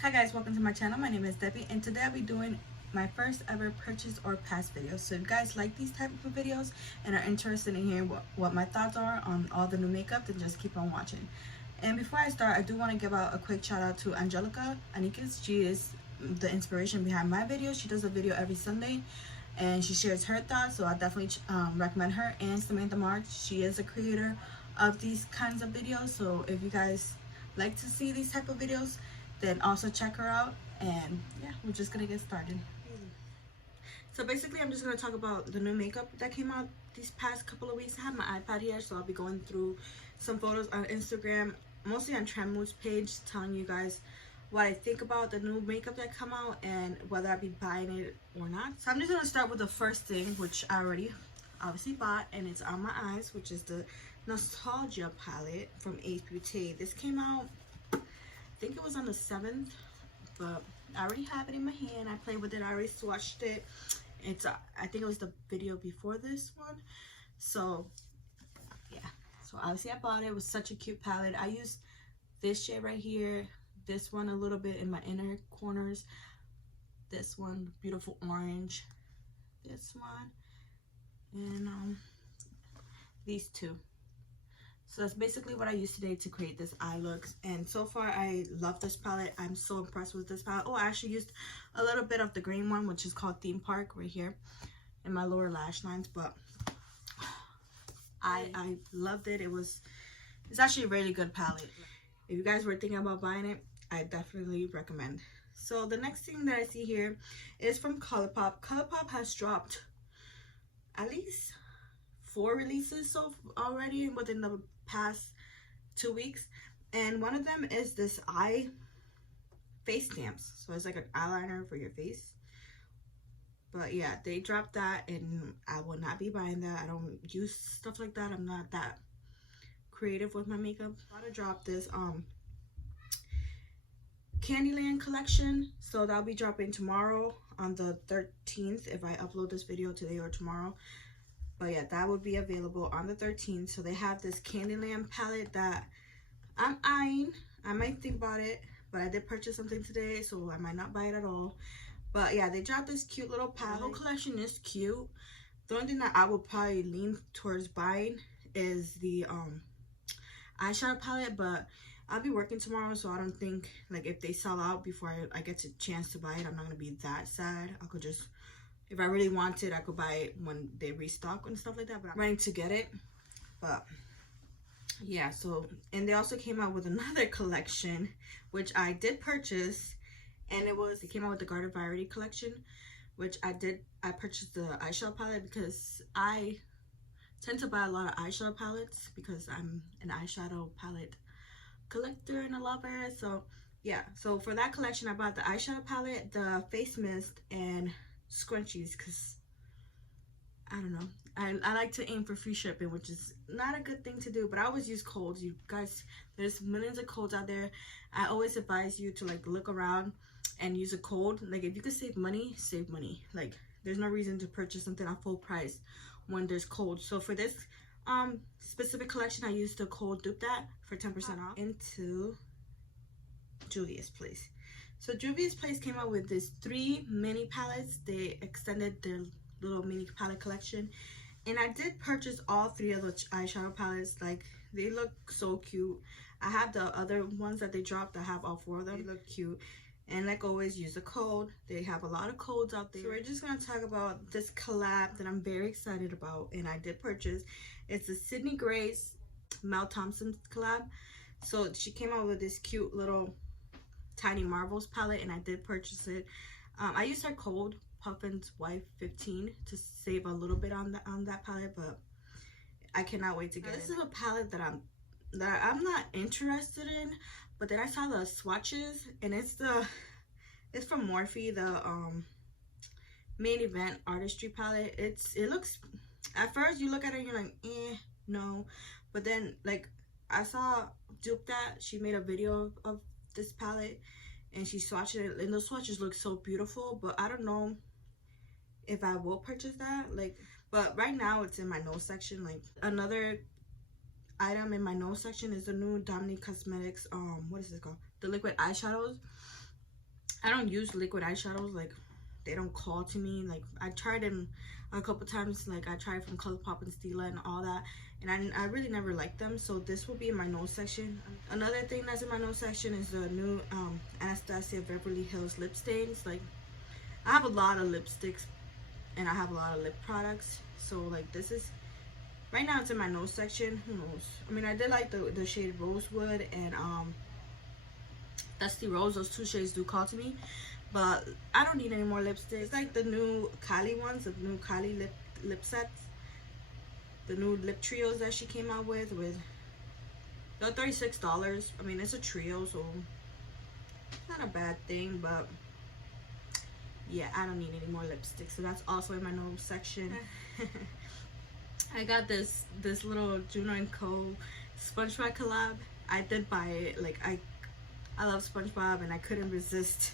Hi guys, welcome to my channel. My name is Debbie and today I'll be doing my first ever purchase or pass video. So if you guys like these type of videos and are interested in hearing what my thoughts are on all the new makeup, then just keep on watching. And before I start, I do want to give out a quick shout out to Angelica Nyqvist. She is the inspiration behind my videos. She does a video every Sunday and she shares her thoughts, so I definitely recommend her. And Samantha March, she is a creator of these kinds of videos, so if you guys like to see these type of videos, then also check her out. And yeah, we're just gonna get started. So basically I'm just gonna talk about the new makeup that came out these past couple of weeks. I have my iPad here, so I'll be going through some photos on Instagram, mostly on Trendmood's page, telling you guys what I think about the new makeup that come out and whether I'll be buying it or not. So I'm just gonna start with the first thing, which I already obviously bought, and it's on my eyes, which is the Nostalgia palette from Ace Beauty. This came out, I think it was on the 7th, but I already have it in my hand. I played with it, I already swatched it. It's I think it was the video before this one. So yeah, so obviously I bought it. It was such a cute palette. I used this shade right here, this one a little bit in my inner corners, this one beautiful orange, this one, and these two. So that's basically what I used today to create this eye look. And so far, I love this palette. I'm so impressed with this palette. Oh, I actually used a little bit of the green one, which is called Theme Park, right here in my lower lash lines. But I loved it. It's actually a really good palette. If you guys were thinking about buying it, I definitely recommend. So the next thing that I see here is from Colourpop. Colourpop has dropped at least 4 releases so already within the past 2 weeks, and one of them is this eye face stamps. So it's like an eyeliner for your face. But yeah, they dropped that and I will not be buying that. I don't use stuff like that. I'm not that creative with my makeup. I'm gonna drop this Candyland collection, so that'll be dropping tomorrow on the 13th if I upload this video today or tomorrow. But yeah, that would be available on the 13th. So they have this Candyland palette that I'm eyeing. I might think about it, but I did purchase something today, so I might not buy it at all. But yeah, they dropped this cute little palette. The whole collection is cute. The only thing that I would probably lean towards buying is the eyeshadow palette, but I'll be working tomorrow, so I don't think, like, if they sell out before I get a chance to buy it, I'm not gonna be that sad. I could just, if I really wanted, I could buy it when they restock and stuff like that, but I'm ready to get it. But yeah, so, and they also came out with another collection, which I did purchase, and they came out with the Garden Variety collection, which I purchased the eyeshadow palette because I tend to buy a lot of eyeshadow palettes because I'm an eyeshadow palette collector and a lover. So yeah, so for that collection I bought the eyeshadow palette, the face mist, and scrunchies, because I don't know, I like to aim for free shipping, which is not a good thing to do, but I always use codes. You guys, there's millions of codes out there. I always advise you to like look around and use a code. Like, if you could save money, save money. Like, there's no reason to purchase something at full price when there's codes. So for this specific collection, I used the code DUPE for 10% off into Juvias Place. So Juvias Place came out with these 3 mini palettes. They extended their little mini palette collection, and I did purchase all 3 of the eyeshadow palettes. Like, they look so cute. I have the other ones that they dropped. I have all 4 of them. They look cute. And like always, use a code. They have a lot of codes out there. So we're just gonna talk about this collab that I'm very excited about, and I did purchase. It's the Sydney Grace Mel Thompson collab. So she came out with this cute little Tiny Marvels palette, and I did purchase it. I used her code Puffin's Wife 15 to save a little bit on that palette, but I cannot wait to get it. This is a palette that I'm not interested in, but then I saw the swatches, and it's from Morphe, the Main Event Artistry palette. It looks, at first you look at it and you're like, no, but then, like, I saw Dupe that she made a video of this palette and she swatched it, and those swatches look so beautiful, but I don't know if I will purchase that. Like, but right now it's in my nose section. Like, another item in my nose section is the new Dominique Cosmetics what is this called, the liquid eyeshadows. I don't use liquid eyeshadows. Like, they don't call to me. Like, I tried them a couple times. Like, I tried from Colourpop and Stila and all that, and I really never liked them. So this will be in my nose section. Another thing that's in my nose section is the new Anastasia Beverly Hills lip stains. Like, I have a lot of lipsticks and I have a lot of lip products. So like, this is, right now it's in my nose section. Who knows? I mean, I did like the shade Rosewood and Dusty Rose. Those two shades do call to me, but I don't need any more lipsticks. It's like the new Kylie ones, the new Kylie lip sets, the new lip trios that she came out with they're $36. I mean, it's a trio, so it's not a bad thing, but yeah, I don't need any more lipsticks. So that's also in my nose section. I got this little Juno Co SpongeBob collab. I did buy it. Like, I love SpongeBob and I couldn't resist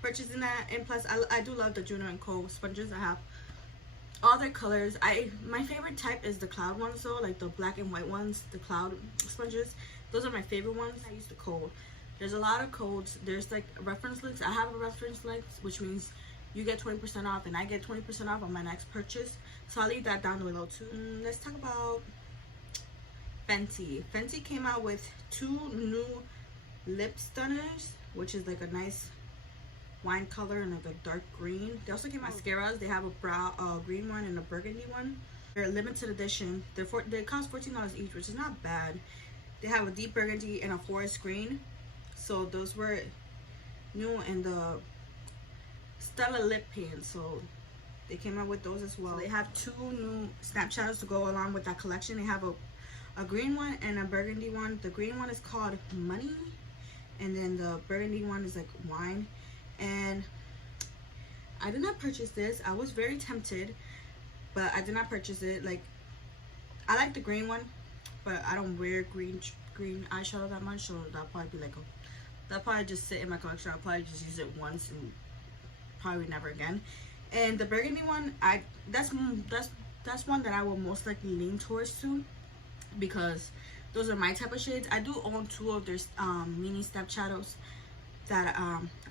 purchasing that. And plus, I do love the Juno Co sponges. I have all their colors. My favorite type is the cloud ones though, like the black and white ones, the cloud sponges. Those are my favorite ones. I use the code. There's a lot of codes. There's like reference links. I have a reference link, which means you get 20% off and I get 20% off on my next purchase. So I'll leave that down below too. Let's talk about Fenty. Fenty came out with 2 new lip stunners, which is like a nice wine color and like a dark green. They also came out mascaras. They have a green one and a burgundy one. They're limited edition. They cost $14 each, which is not bad. They have a deep burgundy and a forest green. So those were new in the Stella lip paint, so they came out with those as well. They have 2 new Snapshadows to go along with that collection. They have a green one and a burgundy one. The green one is called Money, and then the burgundy one is like wine. And I did not purchase this. I was very tempted, but I did not purchase it. Like, I like the green one, but I don't wear green eyeshadow that much, so that'll probably be like that'll probably just sit in my collection. I'll probably just use it once and probably never again. And the burgundy one, that's one that I will most likely lean towards to, because those are my type of shades. I do own 2 of their mini Snapshadows that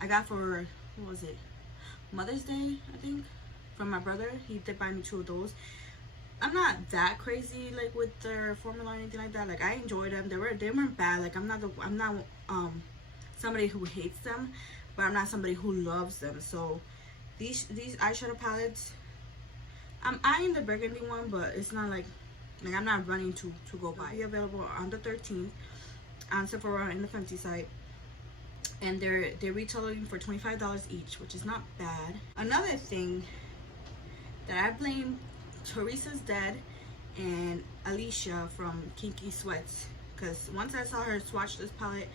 I got for, what was it, Mother's Day, I think, from my brother. He did buy me 2 of those. I'm not that crazy like with their formula or anything like that. Like, I enjoyed them. They weren't bad. Like, I'm not somebody who hates them, but I'm not somebody who loves them. So these eyeshadow palettes, I'm eyeing the burgundy one, but it's not like I'm not running to go buy. It'll be available on the 13th on Sephora and the Fenty site, and they're retailing for $25 each, which is not bad. Another thing that I blame Teresa's Dead and Alicia from Kinky Sweats, because once I saw her swatch this palette,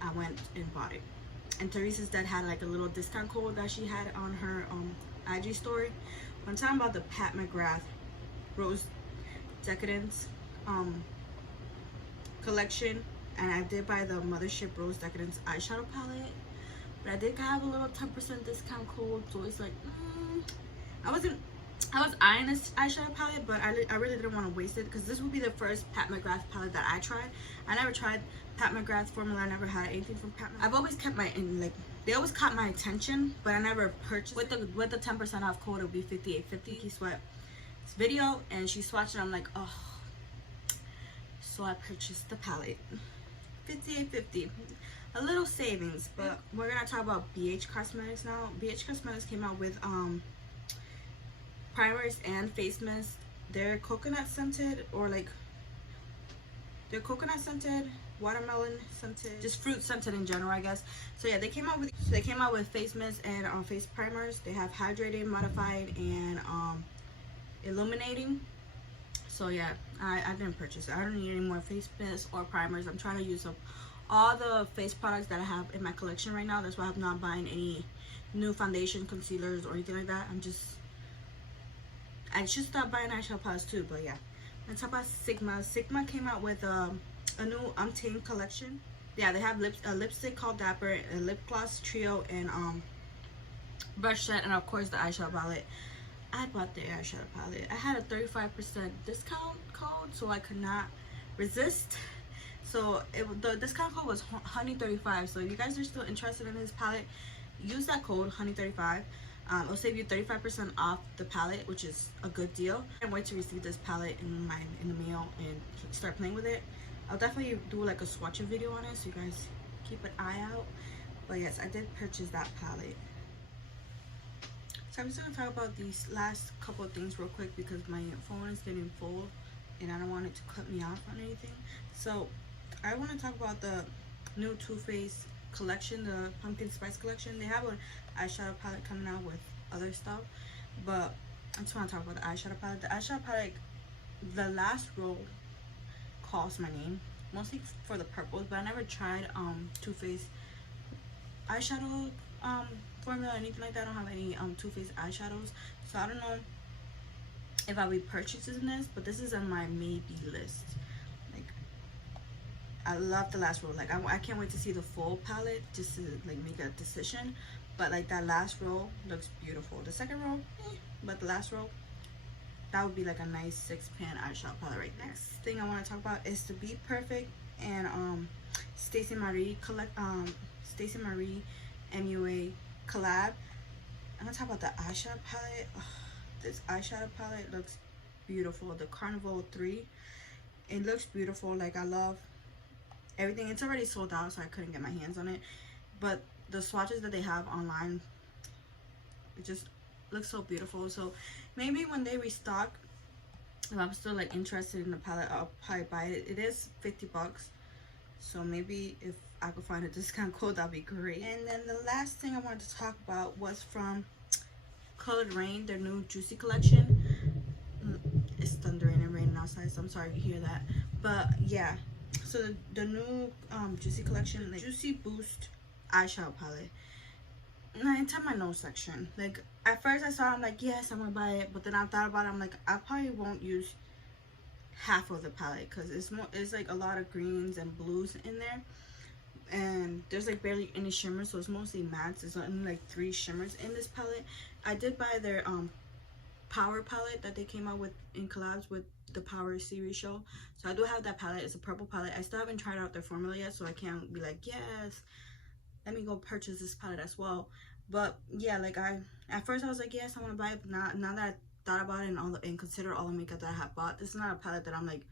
I went and bought it. And Teresa's Dead had like a little discount code that she had on her IG story. I'm talking about the Patmcgrath Rose Decadence collection, and I did buy the Mothership Rose Decadence eyeshadow palette, but I did have a little 10% discount code, so it's like I was eyeing this eyeshadow palette, but I really didn't want to waste it, because this would be the first Patmcgrath palette that I tried. I never tried Patmcgrath formula. I never had anything from Patmcgrath. I've always kept they always caught my attention, but I never purchased with the 10% off code. It'll be $58.50. He sweat this video and she swatched it. I'm like, oh, so I purchased the palette. $58.50, a little savings. But we're gonna talk about BH Cosmetics now. BH Cosmetics came out with primers and face masks. They're coconut scented, or like they're coconut scented, watermelon scented, just fruit scented in general, I guess. So yeah, they came out with face masks and face primers. They have hydrating, modified, and illuminating. So yeah, I didn't purchase it. I don't need any more face masks or primers. I'm trying to use up all the face products that I have in my collection right now. That's why I'm not buying any new foundation, concealers, or anything like that. I should stop buying eyeshadow palettes too, but yeah. Let's talk about Sigma. Sigma came out with a new Untamed collection. Yeah, they have a lipstick called Dapper, a lip gloss trio, and brush set, and of course the eyeshadow palette. I bought the eyeshadow palette. I had a 35% discount code, so I could not resist. So the discount code was Honey35. So if you guys are still interested in this palette, use that code honey35. It'll save you 35% off the palette, which is a good deal. I can't wait to receive this palette in the mail and start playing with it. I'll definitely do like a swatching video on it, so you guys keep an eye out. But yes, I did purchase that palette. So I'm just gonna talk about these last couple of things real quick because my phone is getting full and I don't want it to cut me off on anything. So I want to talk about the new Too Faced collection, the pumpkin spice collection. They have an eyeshadow palette coming out with other stuff, but I just want to talk about the eyeshadow palette. The eyeshadow palette, the last row calls my name, mostly for the purples, but I never tried Too Faced eyeshadow formula or anything like that. I don't have any Too Faced eyeshadows, so I don't know if I'll be purchasing this, but this is on my maybe list. Like, I love the last row. Like, I can't wait to see the full palette just to like make a decision. But like that last row looks beautiful. The second row, but the last row, that would be like a nice 6-pan eyeshadow palette right there. Next thing I want to talk about is the Be Perfect and Stacey Marie MUA collab. I'm gonna talk about the eyeshadow palette. This eyeshadow palette looks beautiful. The Carnival 3, it looks beautiful. Like, I love everything. It's already sold out, so I couldn't get my hands on it, but the swatches that they have online, it just looks so beautiful. So maybe when they restock, if I'm still like interested in the palette, I'll probably buy it. It is 50 bucks, so maybe if I could find a discount code, that'd be great. And then the last thing I wanted to talk about was from Colored Rain, their new Juicy collection. It's thundering and raining outside, so I'm sorry if you hear that. But yeah, so the new Juicy collection, like Juicy Boost eyeshadow palette. Now it's in my nose section. Like, at first I saw it, I'm like, yes, I'm gonna buy it, but then I thought about it, I'm like, I probably won't use half of the palette because it's like a lot of greens and blues in there, and there's like barely any shimmers, so it's mostly mattes. There's only like 3 shimmers in this palette. I did buy their Power palette that they came out with in collabs with the Power series show, so I do have that palette. It's a purple palette. I still haven't tried out their formula yet, so I can't be like, yes, let me go purchase this palette as well. But yeah, like, at first I was like, yes, I want to buy it, but now that I thought about it and consider all the makeup that I have bought, this is not a palette that I'm like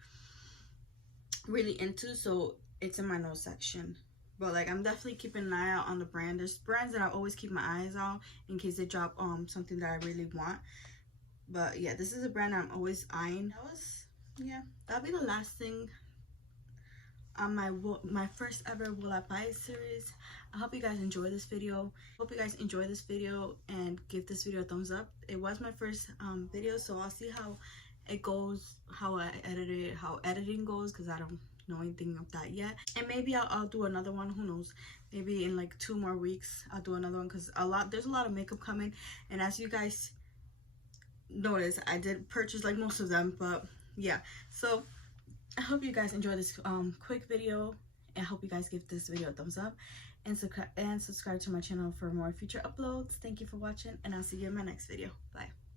really into, so it's in my nose section. But like, I'm definitely keeping an eye out on the brand. There's brands that I always keep my eyes on in case they drop something that I really want. But yeah, this is a brand I'm always eyeing. That'll be the last thing on my first ever Will I Buy It series. I hope you guys enjoy this video. And give this video a thumbs up. It was my first video, so I'll see how it goes, how I edit it, how editing goes, because I don't know anything of that yet. And maybe I'll do another one, who knows, maybe in like 2 more weeks I'll do another one, because there's a lot of makeup coming, and as you guys notice, I did purchase like most of them. But yeah, so I hope you guys enjoy this quick video, and I hope you guys give this video a thumbs up and subscribe to my channel for more future uploads. Thank you for watching, and I'll see you in my next video. Bye.